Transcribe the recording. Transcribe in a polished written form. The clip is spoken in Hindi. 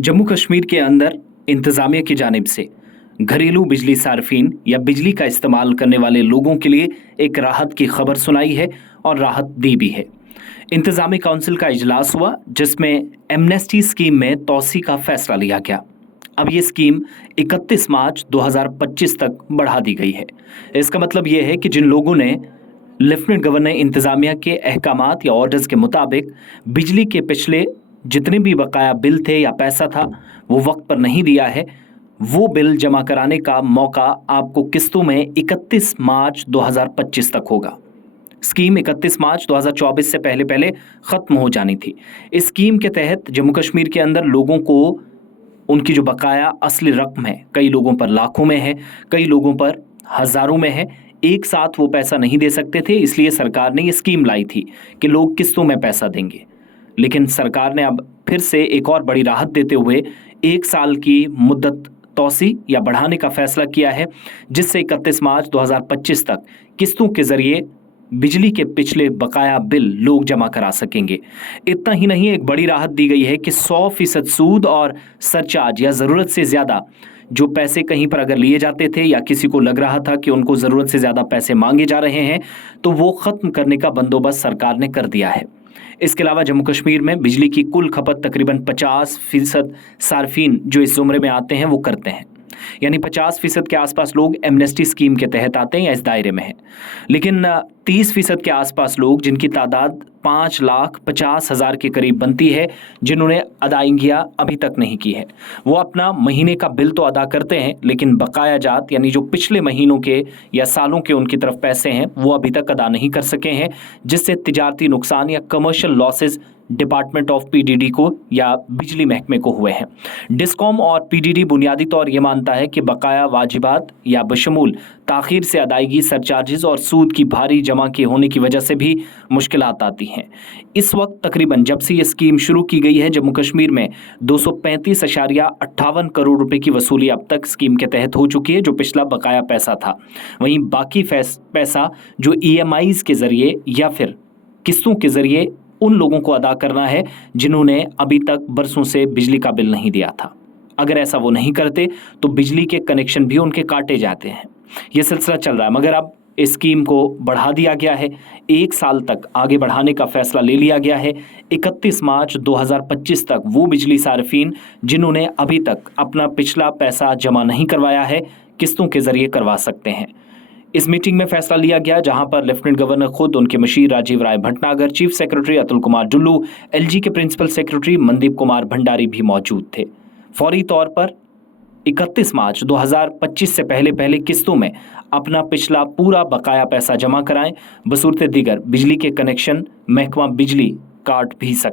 जम्मू कश्मीर के अंदर इंतजामिया की जानिब से घरेलू बिजली सार्फिन या बिजली का इस्तेमाल करने वाले लोगों के लिए एक राहत की खबर सुनाई है और राहत दी भी है। इंतजामी काउंसिल का इजलास हुआ जिसमें एमनेस्टी स्कीम में तौसी का फैसला लिया गया। अब ये स्कीम 31 मार्च 2025 तक बढ़ा दी गई है। इसका मतलब ये है कि जिन लोगों ने लेफ्टिनेंट गवर्नर इंतजामिया के अहकामात या ऑर्डर्स के मुताबिक बिजली के पिछले जितने भी बकाया बिल थे या पैसा था वो वक्त पर नहीं दिया है, वो बिल जमा कराने का मौका आपको किस्तों में 31 मार्च 2025 तक होगा। स्कीम 31 मार्च 2024 से पहले पहले ख़त्म हो जानी थी। इस स्कीम के तहत जम्मू कश्मीर के अंदर लोगों को उनकी जो बकाया असली रकम है, कई लोगों पर लाखों में है, कई लोगों पर हज़ारों में है, एक साथ वो पैसा नहीं दे सकते थे। इसलिए सरकार ने ये स्कीम लाई थी कि लोग किस्तों में पैसा देंगे। लेकिन सरकार ने अब फिर से एक और बड़ी राहत देते हुए 1 साल की मुद्दत तौसी या बढ़ाने का फैसला किया है, जिससे 31 मार्च 2025 तक किस्तों के जरिए बिजली के पिछले बकाया बिल लोग जमा करा सकेंगे। इतना ही नहीं, एक बड़ी राहत दी गई है कि 100% सूद और सरचार्ज या ज़रूरत से ज़्यादा जो पैसे कहीं पर अगर लिए जाते थे या किसी को लग रहा था कि उनको ज़रूरत से ज़्यादा पैसे मांगे जा रहे हैं, तो वो ख़त्म करने का बंदोबस्त सरकार ने कर दिया है। इसके अलावा जम्मू कश्मीर में बिजली की कुल खपत तकरीबन 50% सार्फिन जो इस ज़ुमरे में आते हैं वो करते हैं। यानी 50% के आसपास लोग एमनेस्टी स्कीम के तहत आते हैं या इस दायरे में हैं। लेकिन 30% के आसपास लोग, जिनकी तादाद 5,50,000 के करीब बनती है, जिन्होंने अदायगियाँ अभी तक नहीं की है, वो अपना महीने का बिल तो अदा करते हैं, लेकिन बकाया जात यानी जो पिछले महीनों के या सालों के उनकी तरफ पैसे हैं वो अभी तक अदा नहीं कर सके हैं, जिससे तिजारती नुकसान या commercial losses department of PDD को या बिजली महकमे को हुए हैं। डिस्कॉम और पीडीडी बुनियादी तौर ये मानता है कि बकाया वाजिबात या बशमूल ताखीर से अदायगी, सरचार्जेस और सूद की भारी जमा के होने की वजह से भी मुश्किलात आती हैं। इस वक्त तकरीबन जब से ये स्कीम शुरू की गई है, जम्मू कश्मीर में 235.58 करोड़ रुपए की वसूली अब तक स्कीम के तहत हो चुकी है, जो पिछला बकाया पैसा था। वहीं बाकी पैसा जो EMIs के जरिए या फिर किस्तों के जरिए उन लोगों को अदा करना है जिन्होंने अभी तक बरसों से बिजली का बिल नहीं दिया था। अगर ऐसा वो नहीं करते तो बिजली के कनेक्शन भी उनके काटे जाते हैं। ये सिलसिला चल रहा है, मगर अब इस स्कीम को बढ़ा दिया गया है। 1 साल तक आगे बढ़ाने का फैसला ले लिया गया है। 31 मार्च 2025 तक वो बिजली सार्फिन जिन्होंने अभी तक अपना पिछला पैसा जमा नहीं करवाया है, किस्तों के जरिए करवा सकते हैं। इस मीटिंग में फैसला लिया गया जहां पर लेफ्टिनेंट गवर्नर खुद, उनके मशीर Rajeev Rai Bhatnagar, chief secretary Atul Kumar Dulloo, LG के प्रिंसिपल सेक्रेटरी मनदीप कुमार भंडारी भी मौजूद थे। फौरी तौर पर 31 मार्च 2025 से पहले पहले किस्तों में अपना पिछला पूरा बकाया पैसा जमा कराएं। बसूरत दीगर बिजली के कनेक्शन महकमा बिजली काट भी सकते।